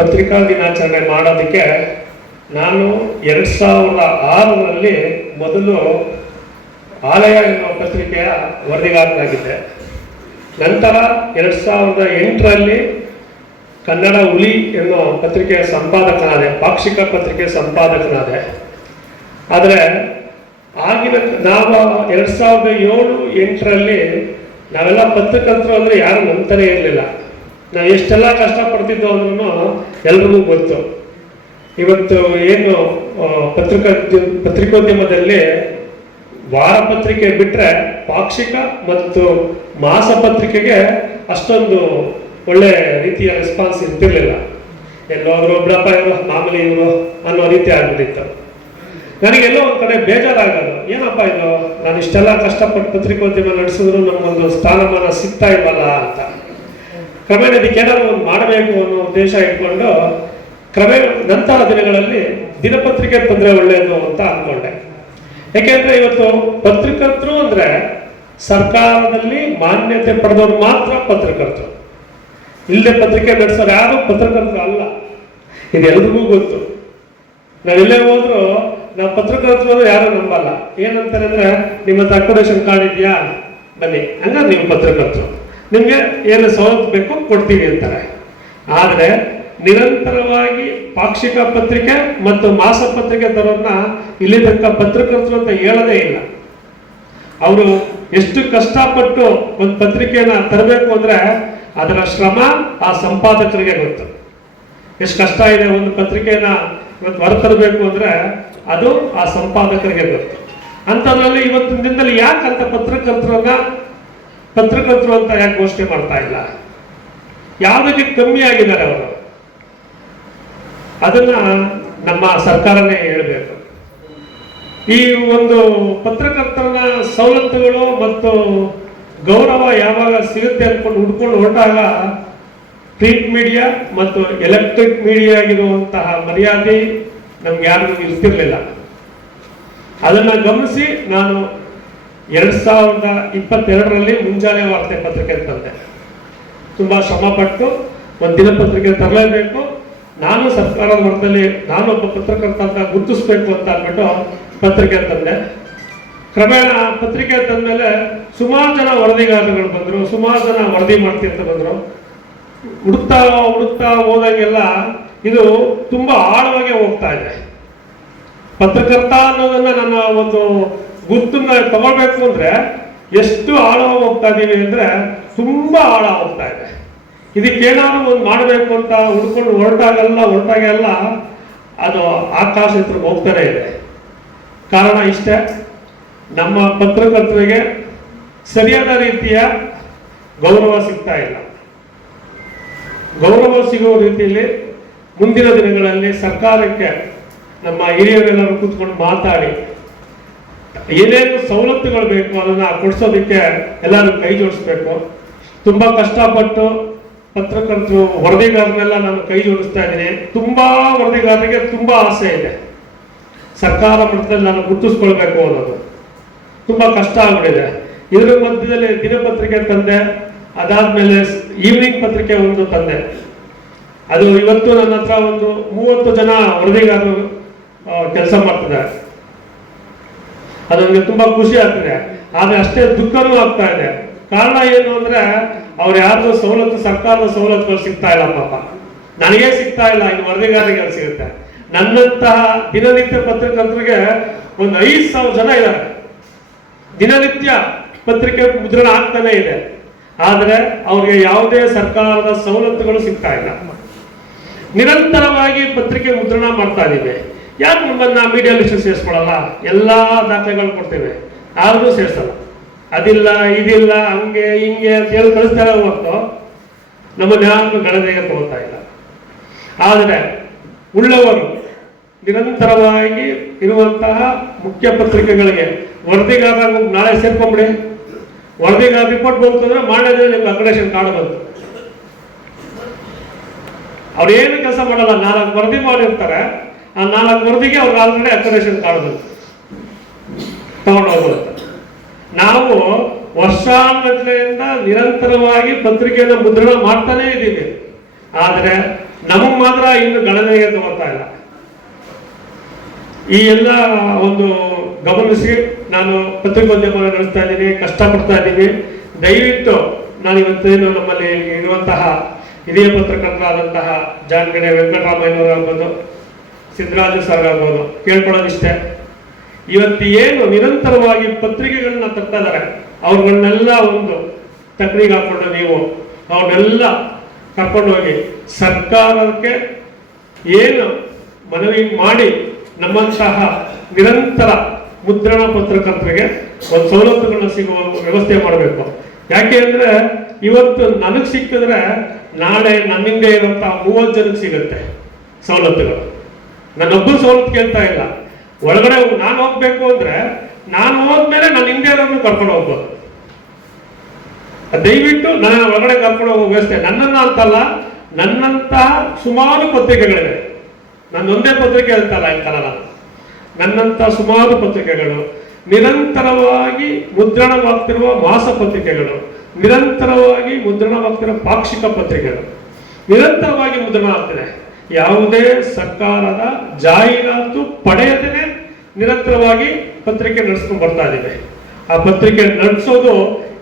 ಪತ್ರಿಕಾ ದಿನಾಚರಣೆ ಮಾಡೋದಕ್ಕೆ ನಾನು 2006ರಲ್ಲಿ ಮೊದಲು ಆಲಯ ಎನ್ನುವ ಪತ್ರಿಕೆಯ ವರದಿಗಾರನಾಗಿದ್ದೆ. ನಂತರ 2008ರಲ್ಲಿ ಕನ್ನಡ ಹುಲಿ ಎನ್ನುವ ಪತ್ರಿಕೆಯ ಸಂಪಾದಕನಾದೆ, ಪಾಕ್ಷಿಕ ಪತ್ರಿಕೆಯ ಸಂಪಾದಕನಾದೆ. ಆದರೆ ಆಗಿನ ನಾವು 2007-08ರಲ್ಲಿ ನಾವೆಲ್ಲ ಪತ್ರಕರ್ತರು ಅಂದರೆ ಯಾರು ನಂಬ್ತಾನೆ ಇರಲಿಲ್ಲ. ನಾವು ಎಷ್ಟೆಲ್ಲ ಕಷ್ಟಪಡ್ತಿದ್ದೋ ಅಂದ್ರೂ ಎಲ್ರಿಗೂ ಗೊತ್ತು. ಇವತ್ತು ಏನು ಪತ್ರಿಕೋದ್ಯಮದಲ್ಲಿ ವಾರಪತ್ರಿಕೆ ಬಿಟ್ಟರೆ ಪಾಕ್ಷಿಕ ಮತ್ತು ಮಾಸ ಪತ್ರಿಕೆಗೆ ಅಷ್ಟೊಂದು ಒಳ್ಳೆ ರೀತಿಯ ರೆಸ್ಪಾನ್ಸ್ ಇರ್ತಿರ್ಲಿಲ್ಲ. ಎಲ್ಲೋದ್ರು ಬಿಡಪ್ಪ ಇವರು ಮಾಮೂಲಿ ಇವರು ಅನ್ನೋ ರೀತಿ ಆಗ್ಬಿಟ್ಟಿತ್ತು. ನನಗೆಲ್ಲೋ ಒಂದು ಕಡೆ ಬೇಜಾರಾಗೋದು, ಏನಪ್ಪ ಇದು ನಾನು ಇಷ್ಟೆಲ್ಲ ಕಷ್ಟಪಟ್ಟು ಪತ್ರಿಕೋದ್ಯಮ ನಡೆಸಿದ್ರು ನಮಗೊಂದು ಸ್ಥಾನಮಾನ ಸಿಗ್ತಾ ಇಲ್ವಲ್ಲ ಅಂತ. ಕ್ರಮೇಣ ಇದಕ್ಕೇನಾದ್ರು ಒಂದು ಮಾಡಬೇಕು ಅನ್ನೋ ಉದ್ದೇಶ ಇಟ್ಕೊಂಡು ಕ್ರಮೇಣ ನಂತರ ದಿನಗಳಲ್ಲಿ ದಿನಪತ್ರಿಕೆ ತಂದರೆ ಒಳ್ಳೆಯದು ಅಂತ ಅಂದ್ಕೊಂಡೆ. ಯಾಕೆಂದ್ರೆ ಇವತ್ತು ಪತ್ರಕರ್ತರು ಅಂದ್ರೆ ಸರ್ಕಾರದಲ್ಲಿ ಮಾನ್ಯತೆ ಪಡೆದವರು ಮಾತ್ರ ಪತ್ರಕರ್ತರು. ಇಲ್ಲದೆ ಪತ್ರಿಕೆ ನಡೆಸೋರು ಯಾರು ಪತ್ರಕರ್ತರು ಅಲ್ಲ. ಇದೆಲ್ಲರಿಗೂ ಗೊತ್ತು. ನಾವೆಲ್ಲೇ ಹೋದ್ರು ನಾವು ಪತ್ರಕರ್ತರು ಅಂದ್ರೆ ಯಾರು ನಂಬಲ್ಲ. ಏನಂತಾರೆ ಅಂದ್ರೆ ನಿಮ್ಮ ಹತ್ರ ಅಕೊಮಡೇಷನ್ ಕಾರ್ಡ್ ಇದೆಯಾ, ಬನ್ನಿ, ಹಂಗಾರೆ ನೀವು ಪತ್ರಕರ್ತರು, ನಿಮ್ಗೆ ಏನು ಸವಲತ್ತು ಬೇಕು ಕೊಡ್ತೀವಿ ಅಂತಾರೆ. ಆದ್ರೆ ನಿರಂತರವಾಗಿ ಪಾಕ್ಷಿಕ ಪತ್ರಿಕೆ ಮತ್ತು ಮಾಸ ಪತ್ರಿಕೆ ತರೋರ್ನ ಇಲ್ಲಿ ತನಕ ಪತ್ರಕರ್ತರು ಅಂತ ಹೇಳೋದೇ ಇಲ್ಲ. ಅವರು ಎಷ್ಟು ಕಷ್ಟಪಟ್ಟು ಒಂದು ಪತ್ರಿಕೆನ ತರಬೇಕು ಅಂದ್ರೆ ಅದರ ಶ್ರಮ ಆ ಸಂಪಾದಕರಿಗೆ ಗೊತ್ತು. ಎಷ್ಟು ಕಷ್ಟ ಇದೆ ಒಂದು ಪತ್ರಿಕೆನ ಇವತ್ತು ಹೊರತರಬೇಕು ಅಂದ್ರೆ ಅದು ಆ ಸಂಪಾದಕರಿಗೆ ಗೊತ್ತು. ಅಂಥದ್ರಲ್ಲಿ ಇವತ್ತಿನ ದಿನದಲ್ಲಿ ಯಾಕಂತ ಪತ್ರಕರ್ತರು ಅಂತ ಯಾಕೆ ಘೋಷಣೆ ಮಾಡ್ತಾ ಇಲ್ಲ? ಯಾವುದಕ್ಕೆ ಕಮ್ಮಿ ಆಗಿದ್ದಾರೆ ಅವರು? ಅದನ್ನ ನಮ್ಮ ಸರ್ಕಾರನೇ ಹೇಳಬೇಕು. ಈ ಒಂದು ಪತ್ರಕರ್ತರ ಸವಲತ್ತುಗಳು ಮತ್ತು ಗೌರವ ಯಾವಾಗ ಸಿಗುತ್ತೆ ಅನ್ಕೊಂಡು ಹುಡ್ಕೊಂಡು ಹೊರಟಾಗ ಪ್ರಿಂಟ್ ಮೀಡಿಯಾ ಮತ್ತು ಎಲೆಕ್ಟ್ರಿಕ್ ಮೀಡಿಯಾ ಆಗಿರುವಂತಹ ಮರ್ಯಾದೆ ನಮ್ಗೆ ಯಾರಿಗೂ ಇರ್ತಿರ್ಲಿಲ್ಲ. ಅದನ್ನ ಗಮನಿಸಿ ನಾನು 2022ರಲ್ಲಿ ಮುಂಜಾನೆ ವಾರ್ತೆ ಪತ್ರಿಕೆ ತಂದೆ. ತುಂಬಾ ಶ್ರಮ ಪಟ್ಟು ಒಂದು ದಿನಪತ್ರಿಕೆ ತರಲೇಬೇಕು, ನಾನು ಸರ್ಕಾರದ ಮಟ್ಟದಲ್ಲಿ ನಾನೊಬ್ಬ ಪತ್ರಕರ್ತ ಅಂತ ಗುರುತಿಸ್ಬೇಕು ಅಂತ ಅಂದ್ಬಿಟ್ಟು ಪತ್ರಿಕೆ ತಂದೆ. ಕ್ರಮೇಣ ಪತ್ರಿಕೆ ತಂದ್ಮೇಲೆ ಸುಮಾರು ಜನ ವರದಿಗಾರಗಳು ಬಂದರು, ಸುಮಾರು ಜನ ವರದಿ ಮಾಡ್ತೀನಿ ಅಂತ ಬಂದರು. ಹುಡುಕ್ತಾ ಹೋದಾಗೆಲ್ಲ ಇದು ತುಂಬಾ ಆಳವಾಗಿ ಹೋಗ್ತಾ ಇದೆ. ಪತ್ರಕರ್ತ ಅನ್ನೋದನ್ನ ನನ್ನ ಒಂದು ಗುರ್ತನ್ನ ತಗೊಳ್ಬೇಕು ಅಂದ್ರೆ ಎಷ್ಟು ಆಳವಾಗಿ ಹೋಗ್ತಾ ಇದೀವಿ ಅಂದ್ರೆ ತುಂಬಾ ಆಳ ಹೋಗ್ತಾ ಇದೆ. ಇದಕ್ಕೇನಾದ್ರು ಒಂದು ಮಾಡಬೇಕು ಅಂತ ಹುಡ್ಕೊಂಡು ಹೊರಟಾಗೆಲ್ಲ ಅದು ಆಕಾಶ ಹತ್ರ ಹೋಗ್ತಾನೆ ಇದೆ. ಕಾರಣ ಇಷ್ಟೇ, ನಮ್ಮ ಪತ್ರಕರ್ತರಿಗೆ ಸರಿಯಾದ ರೀತಿಯ ಗೌರವ ಸಿಗ್ತಾ ಇಲ್ಲ. ಗೌರವ ಸಿಗುವ ರೀತಿಯಲ್ಲಿ ಮುಂದಿನ ದಿನಗಳಲ್ಲಿ ಸರ್ಕಾರಕ್ಕೆ ನಮ್ಮ ಹಿರಿಯರೆಲ್ಲರೂ ಕೂತ್ಕೊಂಡು ಮಾತಾಡಿ ಏನೇನು ಸವಲತ್ತುಗಳು ಬೇಕು ಅದನ್ನ ಕೊಡಿಸೋದಕ್ಕೆ ಎಲ್ಲರೂ ಕೈ ಜೋಡಿಸ್ಬೇಕು. ತುಂಬಾ ಕಷ್ಟಪಟ್ಟು ಪತ್ರಕರ್ತರು ವರದಿಗಾರನೆಲ್ಲ ನಾನು ಕೈ ಜೋಡಿಸ್ತಾ ಇದ್ದೀನಿ. ತುಂಬಾ ವರದಿಗಾರರಿಗೆ ತುಂಬಾ ಆಸೆ ಇದೆ ಸರ್ಕಾರ ಮಟ್ಟದಲ್ಲಿ ನಾನು ಗುರುತಿಸ್ಕೊಳ್ಬೇಕು ಅನ್ನೋದು. ತುಂಬಾ ಕಷ್ಟ ಆಗ್ಬಿಟ್ಟಿದೆ. ಇದರ ಮಧ್ಯದಲ್ಲಿ ದಿನಪತ್ರಿಕೆ ತಂದೆ, ಅದಾದ್ಮೇಲೆ ಈವ್ನಿಂಗ್ ಪತ್ರಿಕೆ ಒಂದು ತಂದೆ. ಅದು ಇವತ್ತು ನನ್ನ ಹತ್ರ ಒಂದು 30 ಜನ ವರದಿಗಾರರು ಕೆಲಸ ಮಾಡ್ತಿದ್ದಾರೆ. ಅದು ನನಗೆ ತುಂಬಾ ಖುಷಿ ಆಗ್ತಿದೆ. ಆದ್ರೆ ಅಷ್ಟೇ ದುಃಖನೂ ಆಗ್ತಾ ಇದೆ. ಕಾರಣ ಏನು ಅಂದ್ರೆ ಅವ್ರು ಯಾರ್ದು ಸವಲತ್ತು, ಸರ್ಕಾರದ ಸವಲತ್ತುಗಳು ಸಿಗ್ತಾ ಇಲ್ಲ. ಪಾಪ ನನಗೇ ಸಿಗ್ತಾ ಇಲ್ಲ, ಇನ್ನು ವರದಿಗಾರರಿಗೆ ಸಿಗುತ್ತೆ. ನನ್ನಂತಹ ದಿನನಿತ್ಯ ಪತ್ರಕರ್ತರಿಗೆ ಒಂದು 5,000 ಜನ ಇದ್ದಾರೆ. ದಿನನಿತ್ಯ ಪತ್ರಿಕೆ ಮುದ್ರಣ ಆಗ್ತಾನೆ ಇದೆ. ಆದ್ರೆ ಅವ್ರಿಗೆ ಯಾವುದೇ ಸರ್ಕಾರದ ಸವಲತ್ತುಗಳು ಸಿಗ್ತಾ ಇಲ್ಲ. ನಿರಂತರವಾಗಿ ಪತ್ರಿಕೆ ಮುದ್ರಣ ಮಾಡ್ತಾ ಇದೀವಿ. ಯಾಕೆ ನಮ್ಮನ್ನ ಮೀಡಿಯಾ ಲಿಸ್ಟ್ ಸೇರಿಸ್ಕೊಳ್ಳಲ್ಲ? ಎಲ್ಲಾ ದಾಖಲೆಗಳು ಕೊಡ್ತೇವೆ, ಆದ್ರೂ ಸೇರಿಸಲ್ಲ. ಅದಿಲ್ಲ ಇದಿಲ್ಲ ಹಂಗೆ ಹಿಂಗೆ ಅಂತ ಹೇಳಿ ಕಳಿಸ್ತಾರೆ ಹೊರತು ನಮ್ಮನ್ನ ಯಾರು ಗಣನೆಗೆ ತಗೋತಾ ಇಲ್ಲ. ಆದರೆ ಉಳ್ಳವರು ನಿರಂತರವಾಗಿ ಇರುವಂತಹ ಮುಖ್ಯ ಪತ್ರಿಕೆಗಳಿಗೆ ವರದಿಗಾರ ನಾಳೆ ಸೇರ್ಕೊಂಬಿಡಿ, ವರದಿಗಾರ ರಿಪೋರ್ಟ್ ಬಂತು ಅಂದ್ರೆ ಮಾಡಿದ್ರೆ ನಿಮ್ಗೆ ಅಕೊಮಡೇಷನ್ ಕಾರ್ಡ್ ಬಂತು. ಅವ್ರು ಏನು ಕೆಲಸ ಮಾಡಲ್ಲ, 4 ವರದಿ ಮಾಡಿರ್ತಾರೆ. ಆ 4 ವರದಿಗೆ ಅವ್ರಿಗೆ ಆಲ್ರೆಡಿ ಅಕೊಮಡೇಷನ್ ಕಾರ್ಡ್ ಬಂತು, ತಗೊಂಡು ಹೋಗ್ಬೋದು. ನಾವು ವರ್ಷಾನುಗಟ್ಟಲೆಯಿಂದ ನಿರಂತರವಾಗಿ ಪತ್ರಿಕೆಯನ್ನು ಮುದ್ರಣ ಮಾಡ್ತಾನೆ ಇದ್ದೀವಿ. ಆದರೆ ನಮಗೆ ಮಾತ್ರ ಇನ್ನು ಗಣನೆಗೆ ತಗೋತಾ ಇಲ್ಲ. ಈ ಎಲ್ಲ ಒಂದು ಗಮನಿಸಿ ನಾನು ಪತ್ರಿಕೋದ್ಯಮ ನಡೆಸ್ತಾ ಇದ್ದೀನಿ, ಕಷ್ಟಪಡ್ತಾ ಇದ್ದೀನಿ. ದಯವಿಟ್ಟು ನಾನು ಇವತ್ತೇನು ನಮ್ಮಲ್ಲಿ ಇರುವಂತಹ ಹಿರಿಯ ಪತ್ರಕರ್ತರಾದಂತಹ ಜಾನ್ಗಡೆ ವೆಂಕಟರಾಮಯ್ಯನವರು ಆಗ್ಬೋದು, ಸಿದ್ದರಾಜು ಸರ್ ಆಗ್ಬೋದು, ಕೇಳ್ಕೊಳ್ಳೋದಿಷ್ಟೇ, ಇವತ್ತು ಏನು ನಿರಂತರವಾಗಿ ಪತ್ರಿಕೆಗಳನ್ನ ತರ್ತಾ ಇದ್ದಾರೆ ಅವ್ರನ್ನೆಲ್ಲ ಒಂದು ತಕ್ನಿಗೆ ಹಾಕೊಂಡು ನೀವು ಅವ್ರನ್ನೆಲ್ಲ ಕರ್ಕೊಂಡು ಹೋಗಿ ಸರ್ಕಾರಕ್ಕೆ ಏನು ಮನವಿ ಮಾಡಿ ನಮ್ಮಂತಹ ನಿರಂತರ ಮುದ್ರಣ ಪತ್ರಕರ್ತರಿಗೆ ಒಂದು ಸವಲತ್ತುಗಳನ್ನ ಸಿಗುವ ವ್ಯವಸ್ಥೆ ಮಾಡಬೇಕು. ಯಾಕೆ ಅಂದ್ರೆ ಇವತ್ತು ನನಗೆ ಸಿಕ್ಕಿದ್ರೆ ನಾಳೆ ನನ್ನಿಂದ ಇರುವಂತಹ 30 ಜನಕ್ಕೆ ಸಿಗುತ್ತೆ ಸವಲತ್ತುಗಳು. ನಾನೊಬ್ಬರು ಸವಲತ್ತು ಕೇಳ್ತಾ ಇಲ್ಲ. ಒಳಗಡೆ ನಾನು ಹೋಗ್ಬೇಕು ಅಂದ್ರೆ ನಾನು ಹೋದ್ಮೇಲೆ ನನ್ನ ಹಿಂದೆ ಇರೋದನ್ನು ಕರ್ಕೊಂಡು ಹೋಗ್ಬೋದು. ದಯವಿಟ್ಟು ನನ್ನ ಒಳಗಡೆ ಕರ್ಕೊಂಡು ಹೋಗೋ ವ್ಯವಸ್ಥೆ ನನ್ನನ್ನ ಅಂತಲ್ಲ, ನನ್ನಂತಹ ಸುಮಾರು ಪತ್ರಿಕೆಗಳಿವೆ. ನನ್ನೊಂದೇ ಪತ್ರಿಕೆ ಅಂತಲ್ಲ ಹೇಳ್ತಾರಲ್ಲ, ನನ್ನಂತ ಸುಮಾರು ಪತ್ರಿಕೆಗಳು, ನಿರಂತರವಾಗಿ ಮುದ್ರಣವಾಗ್ತಿರುವ ಮಾಸ ಪತ್ರಿಕೆಗಳು, ನಿರಂತರವಾಗಿ ಮುದ್ರಣವಾಗ್ತಿರುವ ಪಾಕ್ಷಿಕ ಪತ್ರಿಕೆಗಳು ನಿರಂತರವಾಗಿ ಮುದ್ರಣ ಆಗ್ತಿದೆ. ಯಾವುದೇ ಸರ್ಕಾರದ ಜಾಹೀರಾತು ಪಡೆಯದೇ ನಿರಂತರವಾಗಿ ಪತ್ರಿಕೆ ನಡೆಸ್ಕೊಂಡು ಬರ್ತಾ ಇದ್ದೀವಿ. ಆ ಪತ್ರಿಕೆ ನಡೆಸೋದು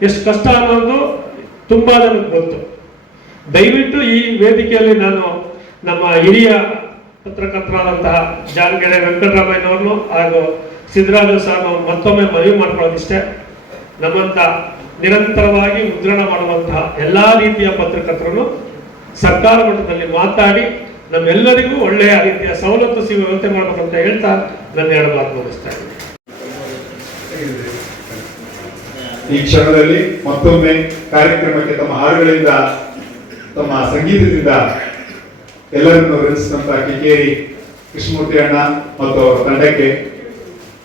ಎಷ್ಟು ಕಷ್ಟ ಅನ್ನೋದು ತುಂಬಾ ಜನಕ್ಕೆ ಗೊತ್ತು. ದಯವಿಟ್ಟು ಈ ವೇದಿಕೆಯಲ್ಲಿ ನಾನು ನಮ್ಮ ಹಿರಿಯ ಪತ್ರಕರ್ತರಾದಂತಹ ಜಾನ್ಗೆರೆ ವೆಂಕಟರಾಮಯ್ಯನವ್ರನ್ನು ಹಾಗೂ ಸಿದ್ದರಾಜು ಸರ್ ಮತ್ತೊಮ್ಮೆ ಮನವಿ ಮಾಡ್ಕೊಳ್ಳೋದಿಷ್ಟೇ, ನಮ್ಮಂತ ನಿರಂತರವಾಗಿ ಮುದ್ರಣ ಮಾಡುವಂತಹ ಎಲ್ಲಾ ರೀತಿಯ ಪತ್ರಕರ್ತರನ್ನು ಸರ್ಕಾರ ಮಟ್ಟದಲ್ಲಿ ಮಾತಾಡಿ ನಮ್ಮೆಲ್ಲರಿಗೂ ಒಳ್ಳೆಯ ರೀತಿಯ ಸವಲತ್ತು ಸಿಗುವ ವ್ಯವಸ್ಥೆ ಮಾಡಬೇಕಂತ ಹೇಳ್ತಾ ನನ್ನ 2 ಮಾತು ಮುಗಿಸ್ತಾ ಇದ್ದೀನಿ. ಈ ಕ್ಷಣದಲ್ಲಿ ಮತ್ತೊಮ್ಮೆ ಕಾರ್ಯಕ್ರಮಕ್ಕೆ ತಮ್ಮ ಹಾಡುಗಳಿಂದ ತಮ್ಮ ಸಂಗೀತದಿಂದ ಎಲ್ಲರನ್ನು ರಂಜಿಸಿದಂತಹ ಕಿಕ್ಕೇರಿ ಕೃಷ್ಣಮೂರ್ತಿ ಅಣ್ಣ ಮತ್ತು ಅವರ ತಂಡಕ್ಕೆ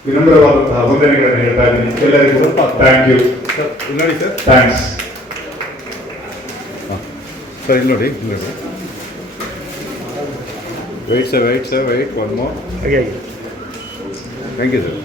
ವಿನಮ್ರವಾದಂತಹ ವಂದನೆಗಳನ್ನು ಹೇಳ್ತಾ ಇದ್ದೀನಿ. ಎಲ್ಲರಿಗೂ ಥ್ಯಾಂಕ್ ಯು. ನೋಡಿ ಸರ್, ಥ್ಯಾಂಕ್ಸ್ ಸರ್. ಇಲ್ಲಿ ನೋಡಿ, wait sir, wait sir, wait one more. Thank you sir.